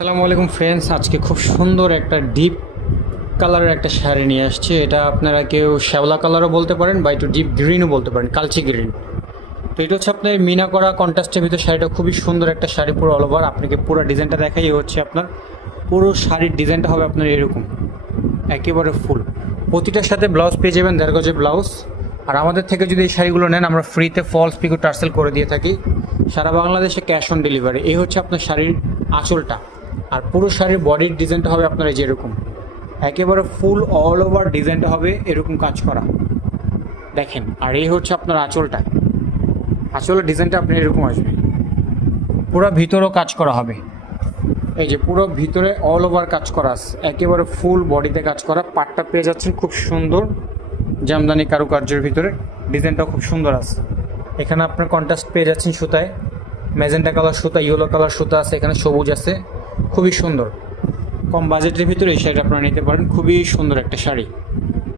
আসসালামু আলাইকুম ফ্রেন্ডস, আজকে খুব সুন্দর একটা ডিপ কালারের একটা শাড়ি নিয়ে আসছে। এটা আপনারা কেউ শ্যাওলা কালারও বলতে পারেন বা একটু ডিপ গ্রিনও বলতে পারেন, কালচে গ্রিন। তো এটা হচ্ছে আপনার মিনা করা কন্ট্রাস্টের ভিতর শাড়িটা, খুবই সুন্দর একটা শাড়ি, পুরো অল ওভার। আপনাকে পুরো ডিজাইনটা দেখাই, হচ্ছে আপনার পুরো শাড়ির ডিজাইনটা হবে আপনার এরকম একেবারে ফুল। প্রতিটার সাথে ব্লাউজ পেয়ে যাবেন, 1.5 গজের ব্লাউজ। আর আমাদের থেকে যদি এই শাড়িগুলো নেন, আমরা ফ্রিতে ফলস পিকো টার্সেল করে দিয়ে থাকি, সারা বাংলাদেশে ক্যাশ অন ডেলিভারি। এই হচ্ছে আপনার শাড়ির আঁচলটা, আর পুরো শাড়ির বডির ডিজাইনটা হবে আপনার এই যে এরকম একেবারে ফুল অল ওভার ডিজাইনটা হবে এরকম কাজ করা, দেখেন। আর এই হচ্ছে আপনার আঁচলটা, আঁচলের ডিজাইনটা আপনার এরকম আসবে, পুরো ভিতরেও কাজ করা হবে। এই যে পুরো ভিতরে অল ওভার কাজ করা আছে, একেবারে ফুল বডিতে কাজ করা। পাটটা পেয়ে যাচ্ছেন খুব সুন্দর জামদানি কারুকার্যের ভিতরে, ডিজাইনটাও খুব সুন্দর আছে। এখানে আপনার কন্ট্রাস্ট পেয়ে যাচ্ছেন সুতায়, ম্যাজেন্টা কালার সুতা, ইয়েলো কালার সুতা আছে, এখানে সবুজ আছে, খুবই সুন্দর। কম বাজেটের ভিতরে এই শাড়িটা আপনারা নিতে পারেন, খুবই সুন্দর একটা শাড়ি।